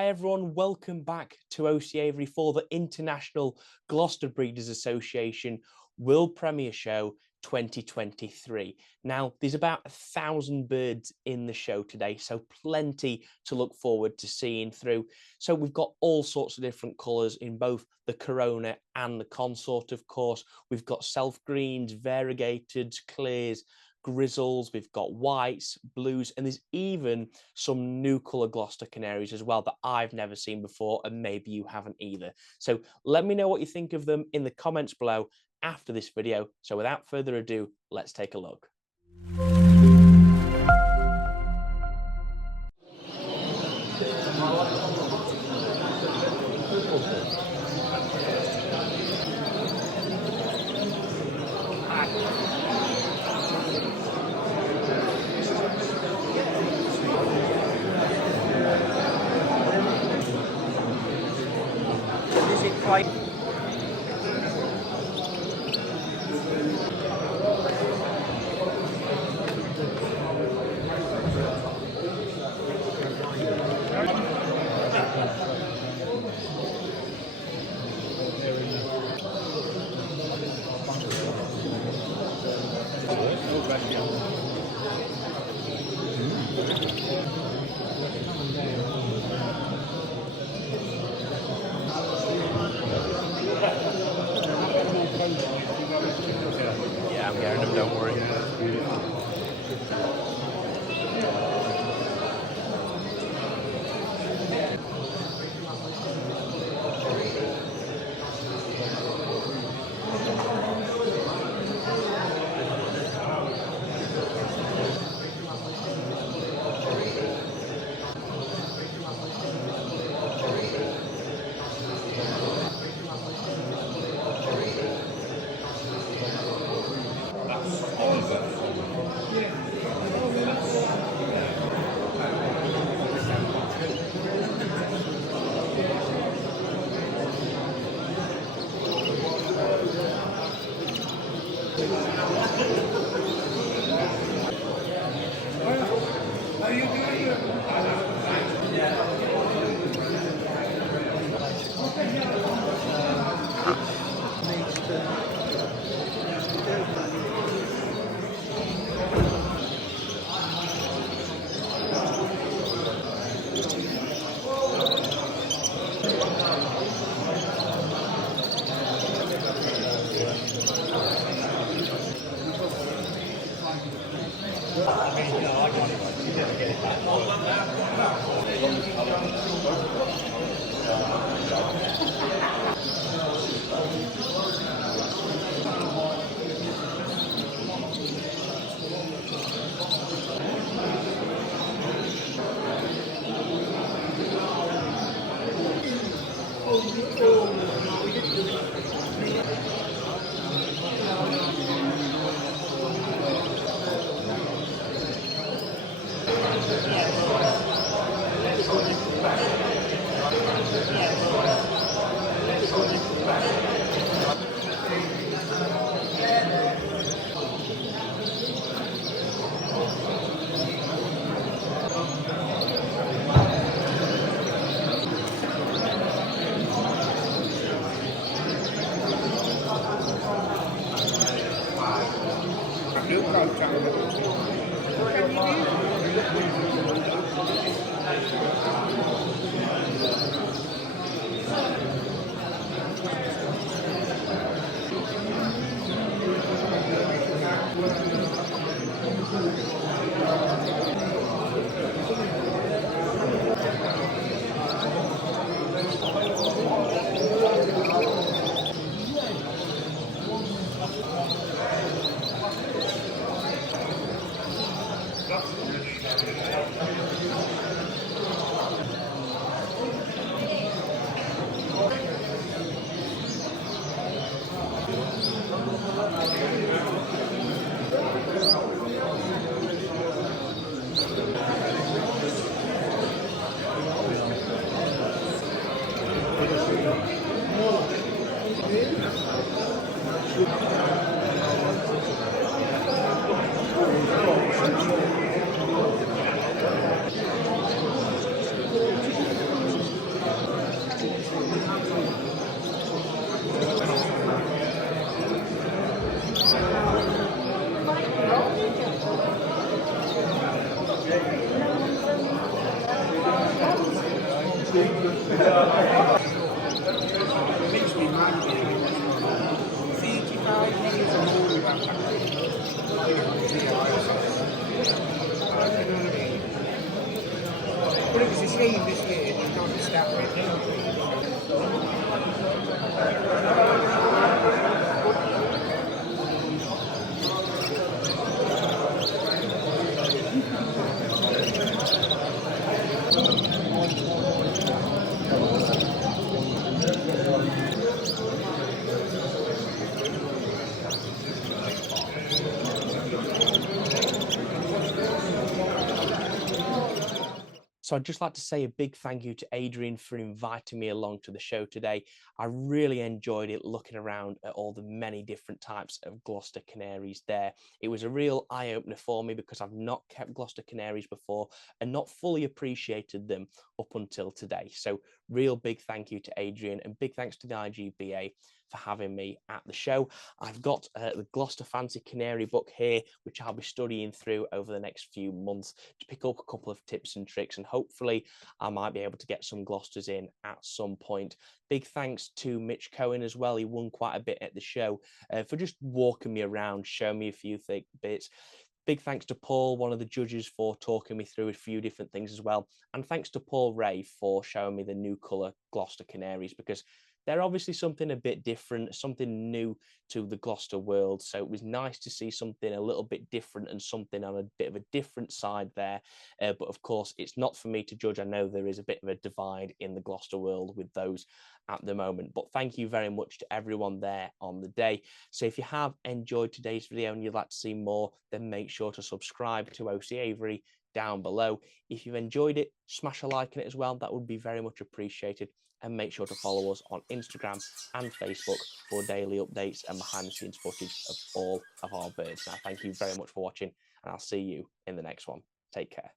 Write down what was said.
Hi everyone, welcome back to OC Avery for the International Gloster Breeders Association World Premier Show 2023. Now, there's about 1,000 birds in the show today, so plenty to look forward to seeing through. So we've got all sorts of different colours in both the Corona and the Consort, of course. We've got self-greens, variegateds, clears, grizzles, we've got whites, blues, and there's even some new colour Gloster Canaries as well that I've never seen before, and maybe you haven't either. So let me know what you think of them in the comments below after this video. So without further ado, let's take a look. Yeah, I'm hearing them, don't worry. But it was a shame this year they can't start with it. So I'd just like to say a big thank you to Adrian for inviting me along to the show today. I really enjoyed it looking around at all the many different types of Gloster Canaries there. It was a real eye-opener for me because I've not kept Gloster Canaries before and not fully appreciated them up until today. So real big thank you to Adrian and big thanks to the IGBA for having me at the show. I've got the Gloster Fancy Canary book here, which I'll be studying through over the next few months to pick up a couple of tips and tricks, and hopefully I might be able to get some Glosters in at some point. Big thanks to Mitch Cohen as well. He won quite a bit at the show for just walking me around, showing me a few bits. Big thanks to Paul, one of the judges, for talking me through a few different things as well. And thanks to Paul Ray for showing me the new colour Gloster Canaries, because they're obviously something a bit different, something new to the Gloster world. So it was nice to see something a little bit different and something on a bit of a different side there. But of course, it's not for me to judge. I know there is a bit of a divide in the Gloster world with those at the moment. But thank you very much to everyone there on the day. So if you have enjoyed today's video and you'd like to see more, then make sure to subscribe to OC Avery down below. If you've enjoyed it, smash a like on it as well. That would be very much appreciated. And make sure to follow us on Instagram and Facebook for daily updates and behind the scenes footage of all of our birds. Now, thank you very much for watching, and I'll see you in the next one. Take care.